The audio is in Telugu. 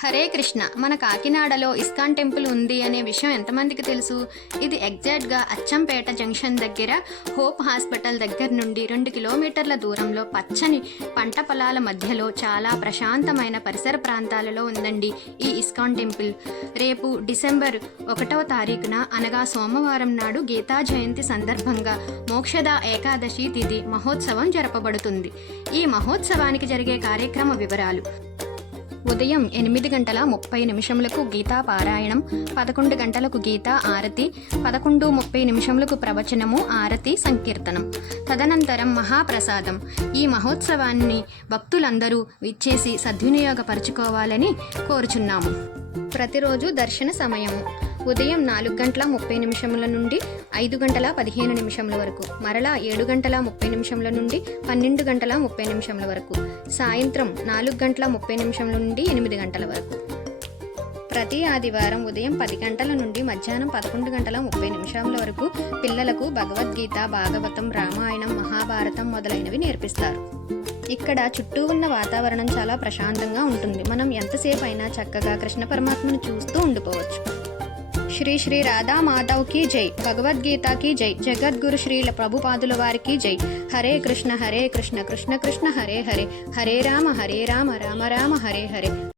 హరే కృష్ణ. మన కాకినాడలో ఇస్కాన్ టెంపుల్ ఉంది అనే విషయం ఎంతమందికి తెలుసు? ఇది ఎగ్జాక్ట్గా అచ్చంపేట జంక్షన్ దగ్గర హోప్ హాస్పిటల్ దగ్గర నుండి 2 కిలోమీటర్ల దూరంలో పచ్చని పంట పొలాల మధ్యలో చాలా ప్రశాంతమైన పరిసర ప్రాంతాలలో ఉందండి ఈ ఇస్కాన్ టెంపుల్. రేపు డిసెంబర్ 1వ తారీఖున అనగా సోమవారం నాడు గీతా జయంతి సందర్భంగా మోక్షద ఏకాదశి తిథి మహోత్సవం జరపబడుతుంది. ఈ మహోత్సవానికి జరిగే కార్యక్రమ వివరాలు: ఉదయం 8:30 గీతా పారాయణం, 11 గంటలకు గీతా ఆరతి, 11:30 ప్రవచనము, ఆరతి, సంకీర్తనం. తదనంతరం మహాప్రసాదం. ఈ మహోత్సవాన్ని భక్తులందరూ విచ్చేసి సద్వినియోగపరుచుకోవాలని కోరుచున్నాము. ప్రతిరోజు దర్శన సమయము ఉదయం 4:30 నుండి 5:15 వరకు, మరలా 7:30 నుండి 12:30 వరకు, సాయంత్రం 4:30 నుండి 8 గంటల వరకు. ప్రతి ఆదివారం ఉదయం 10 గంటల నుండి మధ్యాహ్నం 11:30 వరకు పిల్లలకు భగవద్గీత, భాగవతం, రామాయణం, మహాభారతం మొదలైనవి నేర్పిస్తారు. ఇక్కడ చుట్టూ ఉన్న వాతావరణం చాలా ప్రశాంతంగా ఉంటుంది. మనం ఎంతసేపు అయినా చక్కగా కృష్ణ పరమాత్మను చూస్తూ ఉండిపోవచ్చు. శ్రీ శ్రీ రాధా మాధవ్ की జై, భగవద్గీత की జై, జగద్గురు శ్రీల ప్రభుపాదుల వారికి జై. హరే కృష్ణ కృష్ణ కృష్ణ హరే హరే, హరే రామ రామ రామ హరే హరే.